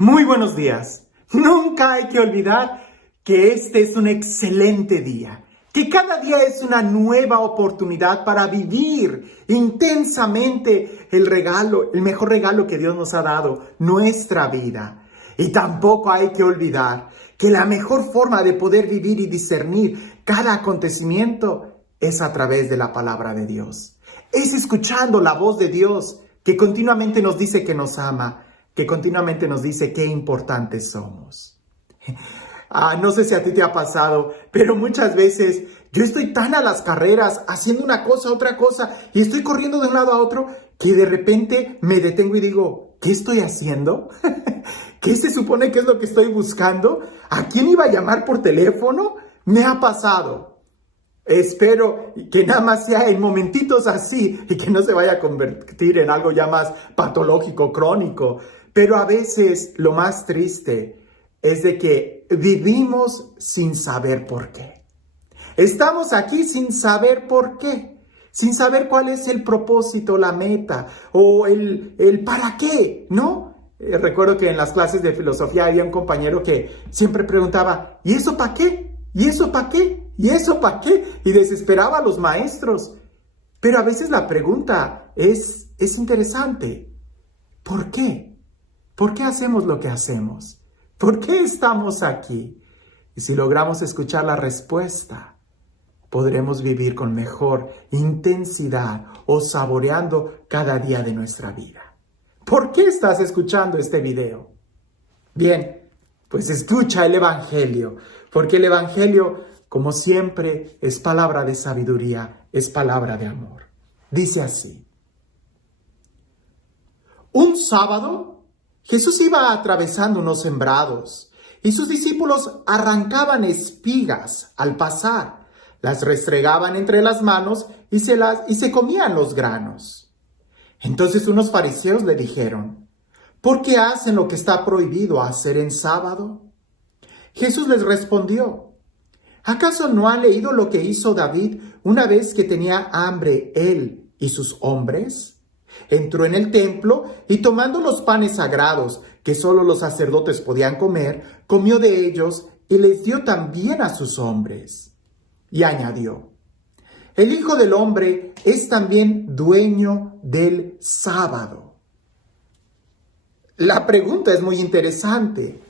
Muy buenos días. Nunca hay que olvidar que este es un excelente día, que cada día es una nueva oportunidad para vivir intensamente el mejor regalo que Dios nos ha dado, nuestra vida. Y tampoco hay que olvidar que la mejor forma de poder vivir y discernir cada acontecimiento es a través de la palabra de Dios. Es escuchando la voz de Dios que continuamente nos dice que nos ama, que continuamente nos dice qué importantes somos. No sé si a ti te ha pasado, pero muchas veces yo estoy tan a las carreras, haciendo una cosa, otra cosa, y estoy corriendo de un lado a otro, que de repente me detengo y digo, ¿qué estoy haciendo? ¿Qué se supone que es lo que estoy buscando? ¿A quién iba a llamar por teléfono? Me ha pasado. Espero que nada más sea en momentitos así y que no se vaya a convertir en algo ya más patológico, crónico. Pero a veces lo más triste es de que vivimos sin saber por qué. Estamos aquí sin saber por qué, sin saber cuál es el propósito, la meta o el para qué, ¿no? Recuerdo que en las clases de filosofía había un compañero que siempre preguntaba, ¿y eso para qué? ¿Y eso para qué? ¿Y eso para qué? Y desesperaba a los maestros. Pero a veces la pregunta es interesante. ¿Por qué? ¿Por qué hacemos lo que hacemos? ¿Por qué estamos aquí? Y si logramos escuchar la respuesta, podremos vivir con mejor intensidad o saboreando cada día de nuestra vida. ¿Por qué estás escuchando este video? Bien, pues escucha el Evangelio, porque el Evangelio, como siempre, es palabra de sabiduría, es palabra de amor. Dice así: un sábado, Jesús iba atravesando unos sembrados y sus discípulos arrancaban espigas al pasar, las restregaban entre las manos y se comían los granos. Entonces unos fariseos le dijeron, ¿por qué hacen lo que está prohibido hacer en sábado? Jesús les respondió, ¿acaso no han leído lo que hizo David una vez que tenía hambre él y sus hombres? Entró en el templo y tomando los panes sagrados que solo los sacerdotes podían comer, comió de ellos y les dio también a sus hombres. Y añadió, el Hijo del Hombre es también dueño del sábado. La pregunta es muy interesante.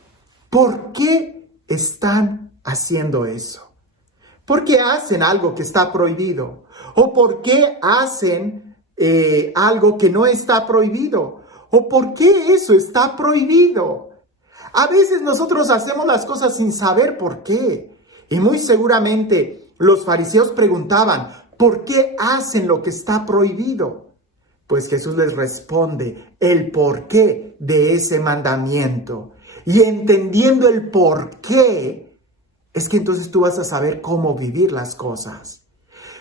¿Por qué están haciendo eso? ¿Por qué hacen algo que está prohibido? ¿O por qué hacen algo que no está prohibido? ¿O por qué eso está prohibido? A veces nosotros hacemos las cosas sin saber por qué. Y muy seguramente los fariseos preguntaban, ¿por qué hacen lo que está prohibido? Pues Jesús les responde el porqué de ese mandamiento. Y entendiendo el porqué, es que entonces tú vas a saber cómo vivir las cosas.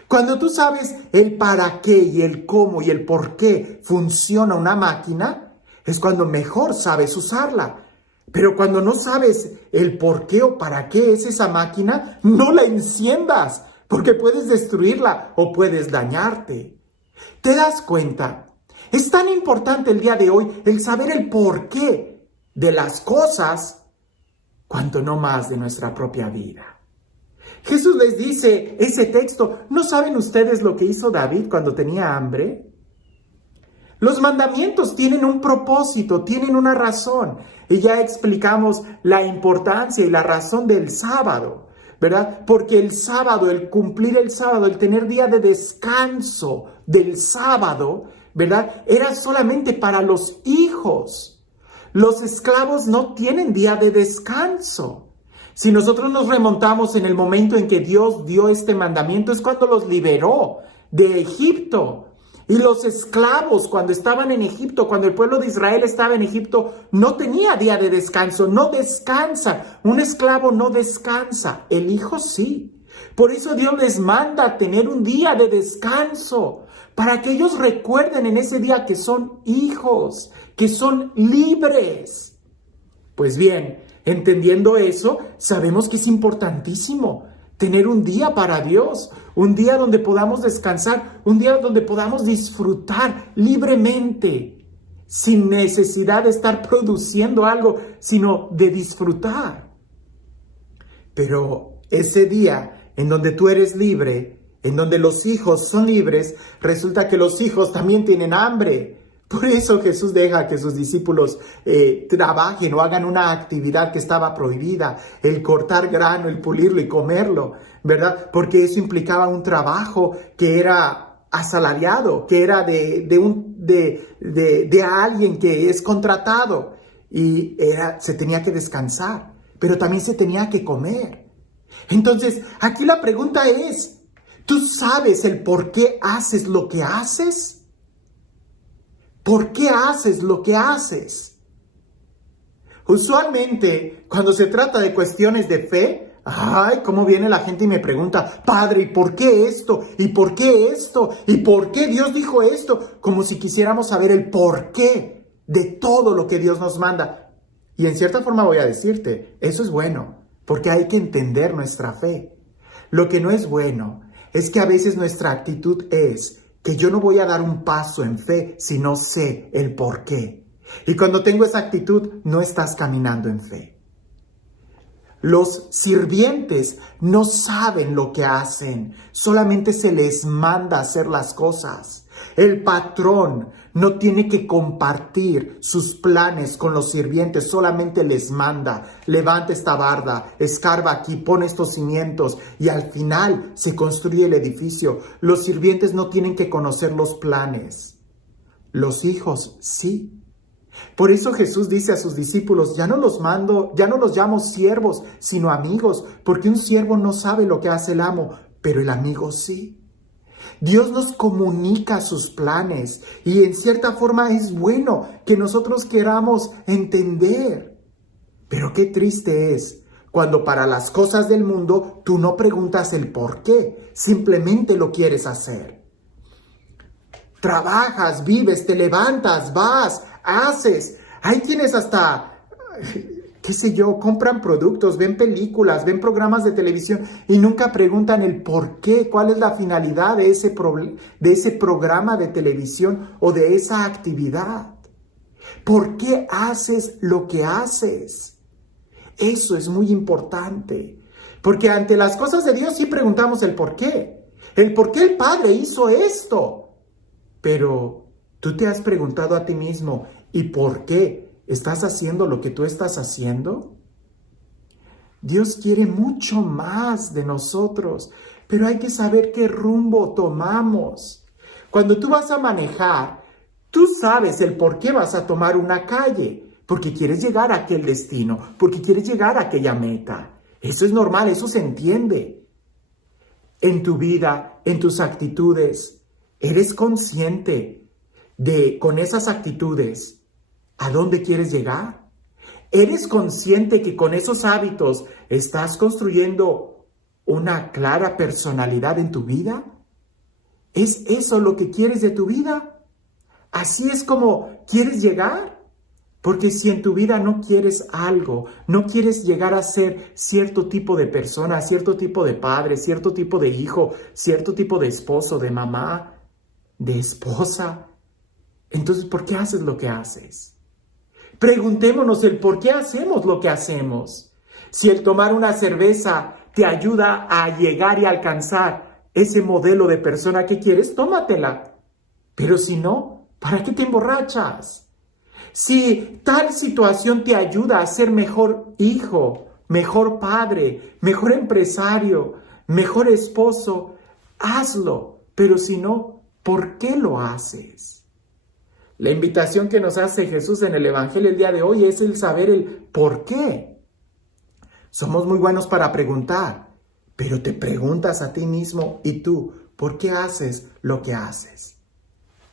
Cuando tú sabes el para qué y el cómo y el por qué funciona una máquina, es cuando mejor sabes usarla. Pero cuando no sabes el por qué o para qué es esa máquina, no la enciendas, porque puedes destruirla o puedes dañarte. ¿Te das cuenta? Es tan importante el día de hoy el saber el por qué de las cosas, cuanto no más de nuestra propia vida. Jesús les dice ese texto, ¿no saben ustedes lo que hizo David cuando tenía hambre? Los mandamientos tienen un propósito, tienen una razón. Y ya explicamos la importancia y la razón del sábado, ¿verdad? Porque el sábado, el cumplir el sábado, el tener día de descanso del sábado, ¿verdad? Era solamente para los hijos. Los esclavos no tienen día de descanso. Si nosotros nos remontamos en el momento en que Dios dio este mandamiento, es cuando los liberó de Egipto. Y los esclavos, cuando estaban en Egipto, cuando el pueblo de Israel estaba en Egipto, no tenía día de descanso, no descansa. Un esclavo no descansa, el hijo sí. Por eso Dios les manda tener un día de descanso, para que ellos recuerden en ese día que son hijos, que son libres. Pues bien, entendiendo eso, sabemos que es importantísimo tener un día para Dios, un día donde podamos descansar, un día donde podamos disfrutar libremente. sin necesidad de estar produciendo algo, sino de disfrutar. Pero ese día en donde tú eres libre, en donde los hijos son libres, resulta que los hijos también tienen hambre. Por eso Jesús deja que sus discípulos trabajen o hagan una actividad que estaba prohibida, el cortar grano, el pulirlo y comerlo, ¿verdad? Porque eso implicaba un trabajo que era asalariado, que era de alguien que es contratado y se tenía que descansar, pero también se tenía que comer. Entonces, aquí la pregunta es, ¿tú sabes el por qué haces lo que haces? ¿Por qué haces lo que haces? Usualmente, cuando se trata de cuestiones de fe, cómo viene la gente y me pregunta, Padre, ¿y por qué esto? ¿Y por qué esto? ¿Y por qué Dios dijo esto? Como si quisiéramos saber el por qué de todo lo que Dios nos manda. Y en cierta forma voy a decirte, eso es bueno, porque hay que entender nuestra fe. Lo que no es bueno es que a veces nuestra actitud es que yo no voy a dar un paso en fe si no sé el por qué. Y cuando tengo esa actitud, no estás caminando en fe. Los sirvientes no saben lo que hacen, solamente se les manda hacer las cosas. El patrón no tiene que compartir sus planes con los sirvientes, solamente les manda, levanta esta barda, escarba aquí, pone estos cimientos y al final se construye el edificio. Los sirvientes no tienen que conocer los planes, los hijos sí. Por eso Jesús dice a sus discípulos, ya no los llamo siervos, sino amigos, porque un siervo no sabe lo que hace el amo, pero el amigo sí. Dios nos comunica sus planes y en cierta forma es bueno que nosotros queramos entender. Pero qué triste es cuando para las cosas del mundo tú no preguntas el por qué, simplemente lo quieres hacer. Trabajas, vives, te levantas, vas, haces. Hay quienes hasta, qué sé yo, compran productos, ven películas, ven programas de televisión y nunca preguntan el por qué, cuál es la finalidad de ese programa de televisión o de esa actividad. ¿Por qué haces lo que haces? Eso es muy importante, porque ante las cosas de Dios sí preguntamos el por qué el Padre hizo esto. Pero ¿tú te has preguntado a ti mismo, ¿y por qué estás haciendo lo que tú estás haciendo? Dios quiere mucho más de nosotros, pero hay que saber qué rumbo tomamos. Cuando tú vas a manejar, tú sabes el por qué vas a tomar una calle, porque quieres llegar a aquel destino, porque quieres llegar a aquella meta. Eso es normal, eso se entiende. En tu vida, en tus actitudes, ¿eres consciente de, con esas actitudes, a dónde quieres llegar? ¿Eres consciente que con esos hábitos estás construyendo una clara personalidad en tu vida? ¿Es eso lo que quieres de tu vida? ¿Así es como quieres llegar? Porque si en tu vida no quieres algo, no quieres llegar a ser cierto tipo de persona, cierto tipo de padre, cierto tipo de hijo, cierto tipo de esposo, de mamá, de esposa, entonces ¿por qué haces lo que haces? Preguntémonos el por qué hacemos lo que hacemos. Si el tomar una cerveza te ayuda a llegar y alcanzar ese modelo de persona que quieres, tómatela. Pero si no, ¿para qué te emborrachas? Si tal situación te ayuda a ser mejor hijo, mejor padre, mejor empresario, mejor esposo, hazlo. Pero si no, ¿por qué lo haces? La invitación que nos hace Jesús en el Evangelio el día de hoy es el saber el por qué. Somos muy buenos para preguntar, pero te preguntas a ti mismo y tú, ¿por qué haces lo que haces?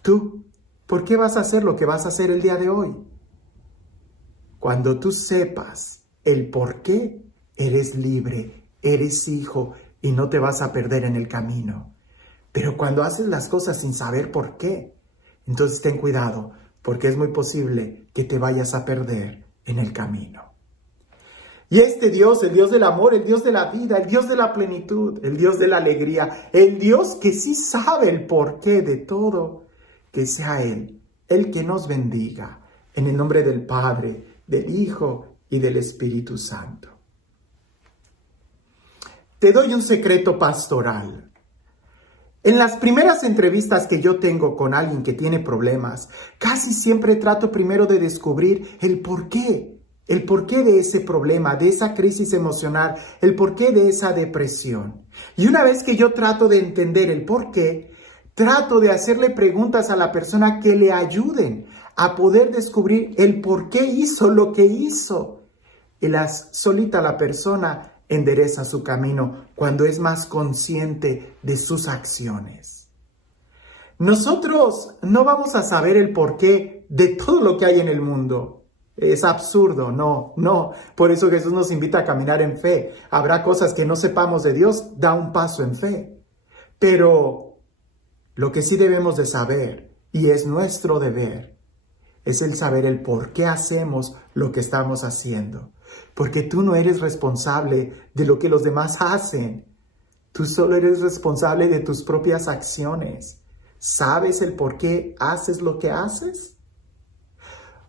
Tú, ¿por qué vas a hacer lo que vas a hacer el día de hoy? Cuando tú sepas el por qué, eres libre, eres hijo y no te vas a perder en el camino. Pero cuando haces las cosas sin saber por qué, entonces ten cuidado, porque es muy posible que te vayas a perder en el camino. Y este Dios, el Dios del amor, el Dios de la vida, el Dios de la plenitud, el Dios de la alegría, el Dios que sí sabe el porqué de todo, que sea Él el que nos bendiga. En el nombre del Padre, del Hijo y del Espíritu Santo. Te doy un secreto pastoral. En las primeras entrevistas que yo tengo con alguien que tiene problemas, casi siempre trato primero de descubrir el porqué de ese problema, de esa crisis emocional, el porqué de esa depresión. Y una vez que yo trato de entender el porqué, trato de hacerle preguntas a la persona que le ayuden a poder descubrir el por qué hizo lo que hizo. Y solita la persona endereza su camino cuando es más consciente de sus acciones. Nosotros no vamos a saber el porqué de todo lo que hay en el mundo. Es absurdo, no. Por eso Jesús nos invita a caminar en fe. Habrá cosas que no sepamos de Dios, da un paso en fe. Pero lo que sí debemos de saber, y es nuestro deber, es el saber el por qué hacemos lo que estamos haciendo. Porque tú no eres responsable de lo que los demás hacen. Tú solo eres responsable de tus propias acciones. ¿Sabes el por qué haces lo que haces?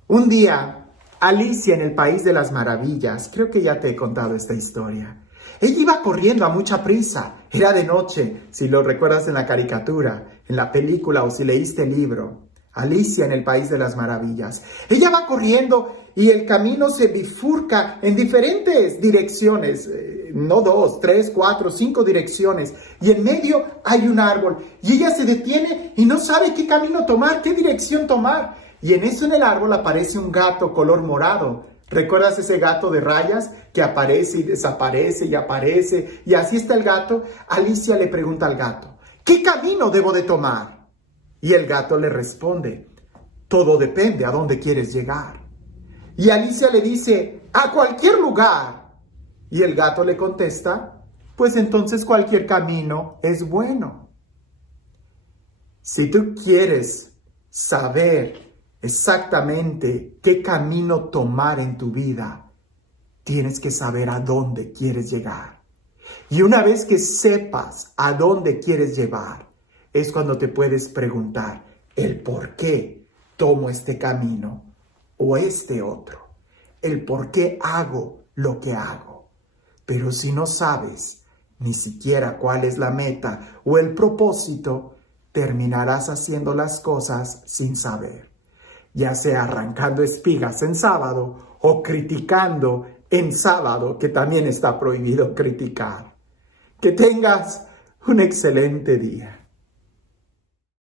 Un día, Alicia en el País de las Maravillas, creo que ya te he contado esta historia. Ella iba corriendo a mucha prisa. Era de noche, si lo recuerdas en la caricatura, en la película o si leíste el libro. Alicia en el País de las Maravillas. Ella va corriendo y el camino se bifurca en diferentes direcciones. No 2, 3, 4, 5 direcciones. Y en medio hay un árbol. Y ella se detiene y no sabe qué camino tomar, qué dirección tomar. Y en eso en el árbol aparece un gato color morado. ¿Recuerdas ese gato de rayas que aparece y desaparece y aparece? Y así está el gato. Alicia le pregunta al gato, ¿qué camino debo de tomar? Y el gato le responde, todo depende a dónde quieres llegar. Y Alicia le dice, a cualquier lugar. Y el gato le contesta, pues entonces cualquier camino es bueno. Si tú quieres saber exactamente qué camino tomar en tu vida, tienes que saber a dónde quieres llegar. Y una vez que sepas a dónde quieres llevar, es cuando te puedes preguntar el por qué tomo este camino o este otro. El por qué hago lo que hago. Pero si no sabes ni siquiera cuál es la meta o el propósito, terminarás haciendo las cosas sin saber. Ya sea arrancando espigas en sábado o criticando en sábado, que también está prohibido criticar. Que tengas un excelente día.